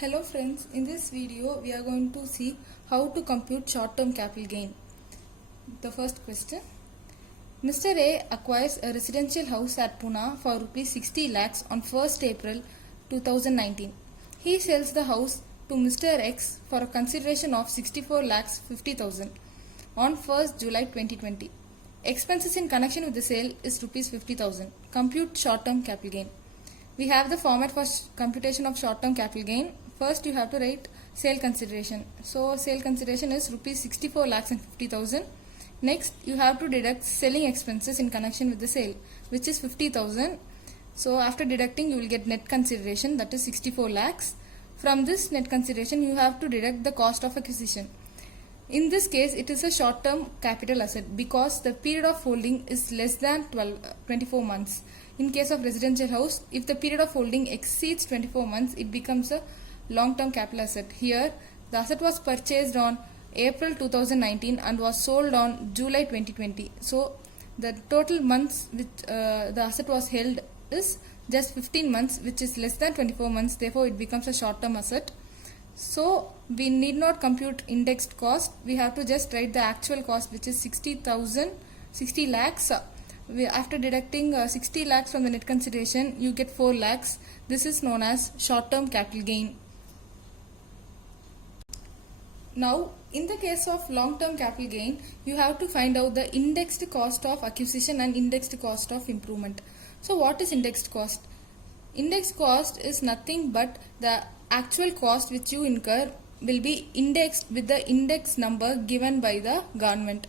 Hello friends, in this video we are going to see how to compute short-term capital gain. The first question. Mr. A acquires a residential house at Pune for rupees 60 lakhs on 1st April 2019. He sells the house to Mr. X for a consideration of 64 lakhs 50,000 on 1st July 2020. Expenses in connection with the sale is rupees 50,000. Compute short-term capital gain. We have the format for computation of short-term capital gain. First, you have to write sale consideration. So, sale consideration is rupees 64 lakhs and 50,000. Next, you have to deduct selling expenses in connection with the sale, which is 50,000. So, after deducting, you will get net consideration, that is 64 lakhs. From this net consideration, you have to deduct the cost of acquisition. In this case, it is a short-term capital asset because the period of holding is less than 24 months. In case of residential house, if the period of holding exceeds 24 months, it becomes a long-term capital asset. Here, the asset was purchased on April 2019 and was sold on July 2020. So, the total months which the asset was held is just 15 months, which is less than 24 months. Therefore, it becomes a short-term asset. So, we need not compute indexed cost. We have to just write the actual cost, which is 60 lakhs. After deducting 60 lakhs from the net consideration, you get 4 lakhs. This is known as short-term capital gain. Now, in the case of long-term capital gain, you have to find out the indexed cost of acquisition and indexed cost of improvement. So, what is indexed cost? Indexed cost is nothing but the actual cost which you incur will be indexed with the index number given by the government.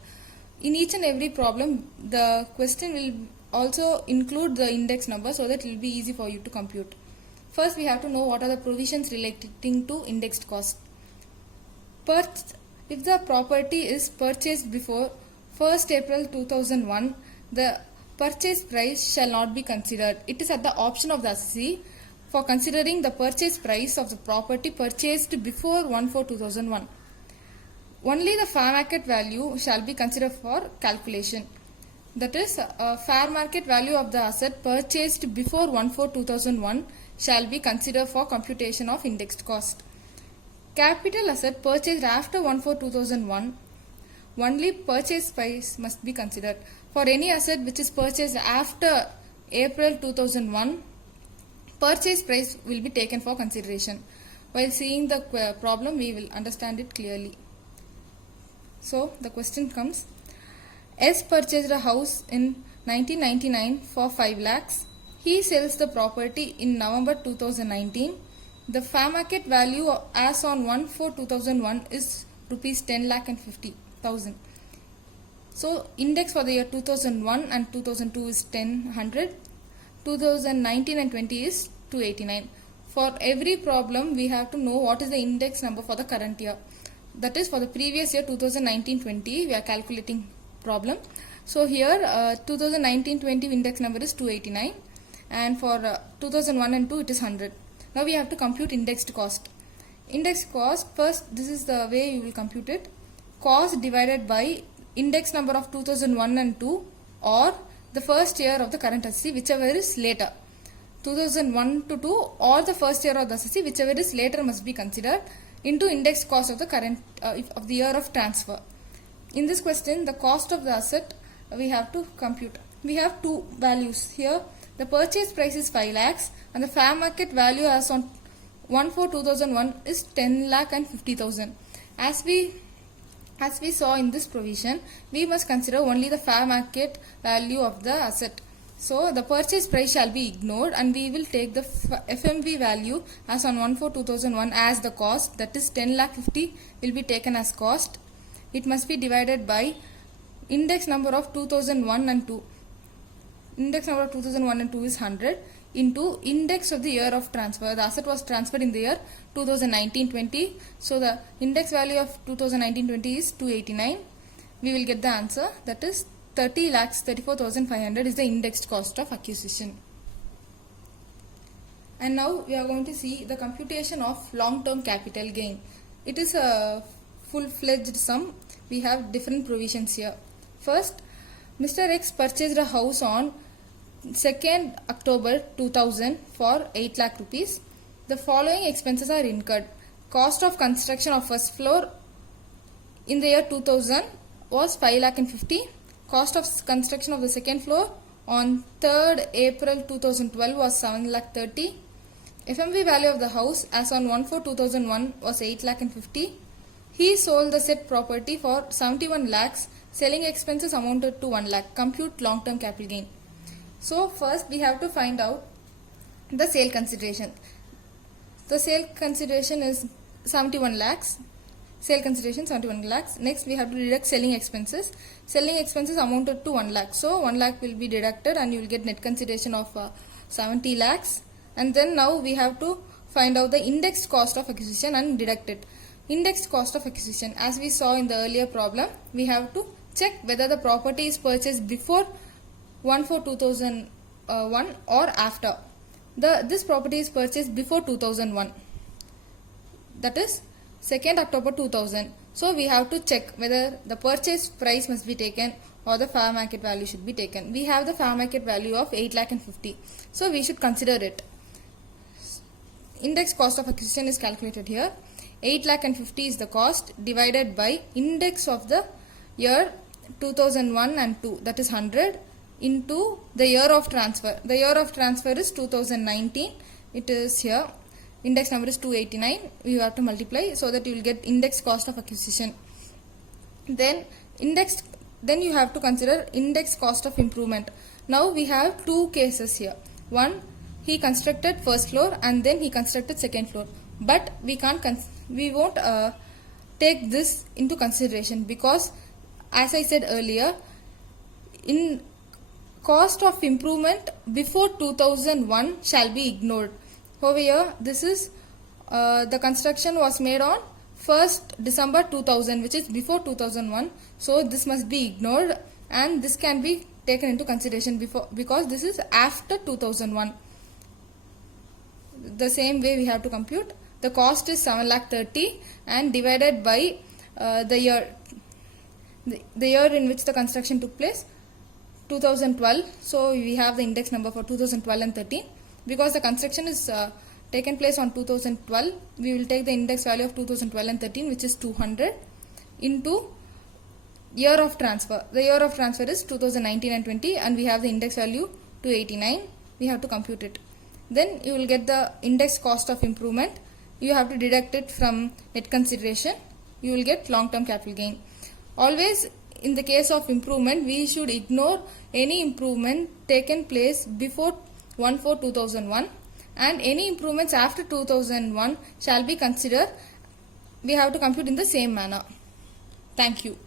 In each and every problem, the question will also include the index number so that it will be easy for you to compute. First, we have to know what are the provisions relating to indexed cost. If the property is purchased before 1st April 2001, the purchase price shall not be considered. It is at the option of the assessee for considering the purchase price of the property purchased before 1/4/2001. Only the fair market value shall be considered for calculation. That is, fair market value of the asset purchased before 1/4/2001 shall be considered for computation of indexed cost. Capital asset purchased after 1/4/2001, only purchase price must be considered. For any asset which is purchased after April 2001, purchase price will be taken for consideration. While seeing the problem, we will understand it clearly. So, the question comes, S purchased a house in 1999 for 5 lakhs. He sells the property in November 2019. The fair market value as on 1/4/2001 is rupees 10 lakh and 50,000. So, index for the year 2001 and 2002 is 1000. 2019 and 20 is 289. For every problem, we have to know what is the index number for the current year. That is, for the previous year 2019-20, we are calculating problem. So, here 2019-20 index number is 289 and for 2001 and 2 it is 100. Now, we have to compute indexed cost. Indexed cost, first this is the way you will compute it. Cost divided by index number of 2001 and 2 or the first year of the current assessee, whichever is later. 2001 to 2 or the first year of the assessee, whichever is later must be considered, into index cost of the current of the year of transfer. In this question, the cost of the asset we have to compute. We have two values here. The purchase price is 5 lakhs and the fair market value as on 1/4/2001 is 10 lakh and 50,000. As we saw in this provision, we must consider only the fair market value of the asset. So, the purchase price shall be ignored and we will take the FMV value as on 1/4/2001 as the cost, that is 10 lakh 50 will be taken as cost. It must be divided by index number of 2001 and 2. Index number of 2001 and 2 is 100 into index of the year of transfer. The asset was transferred in the year 2019-20. So, the index value of 2019-20 is 289. We will get the answer, that is 30 lakhs 34,500 is the indexed cost of acquisition. And now we are going to see the computation of long-term capital gain. It is a full-fledged sum. We have different provisions here. First, Mr. X purchased a house on 2nd October 2000 for 8 lakh rupees. The following expenses are incurred. Cost of construction of first floor in the year 2000 was 5,50,000. Cost of construction of the second floor on 3rd April 2012 was 7,30,000. FMV value of the house as on 1/4/2001 was 8,50,000. He sold the said property for 71 lakhs. Selling expenses amounted to 1 lakh. Compute long-term capital gain. So first we have to find out the sale consideration. The sale consideration is 71 lakhs. Sale consideration 71 lakhs. Next we have to deduct selling expenses. Selling expenses amounted to 1 lakh. So 1 lakh will be deducted and you will get net consideration of 70 lakhs. And then now we have to find out the indexed cost of acquisition and deduct it. Indexed cost of acquisition, as we saw in the earlier problem, we have to check whether the property is purchased before 1/4/2001 or after. This property is purchased before 2001, that is 2nd October 2000. So we have to check whether the purchase price must be taken or the fair market value should be taken. We have the fair market value of 8,50,000. So we should consider it. Index cost of acquisition is calculated here. 8,50,000 is the cost divided by index of the year 2001 and 2, that is 100, into the year of transfer. The year of transfer is 2019. It is here. Index number is 289. You have to multiply so that you will get index cost of acquisition. Then you have to consider index cost of improvement. Now we have two cases here. One, he constructed first floor and then he constructed second floor. But we won't take this into consideration because, as I said earlier, in cost of improvement before 2001 shall be ignored. Over here, this is the construction was made on 1st December 2000, which is before 2001. So this must be ignored and this can be taken into consideration because this is after 2001. The same way we have to compute. The cost is 7,30,000 and divided by the year in which the construction took place, 2012. So we have the index number for 2012 and 13. Because the construction is taken place on 2012, we will take the index value of 2012 and 13, which is 200, into year of transfer. The year of transfer is 2019 and 20 and we have the index value 289. We have to compute it. Then you will get the index cost of improvement. You have to deduct it from net consideration. You will get long-term capital gain. Always in the case of improvement, we should ignore any improvement taken place before 1/4/2001 and any improvements after 2001 shall be considered. We have to compute in the same manner. Thank you.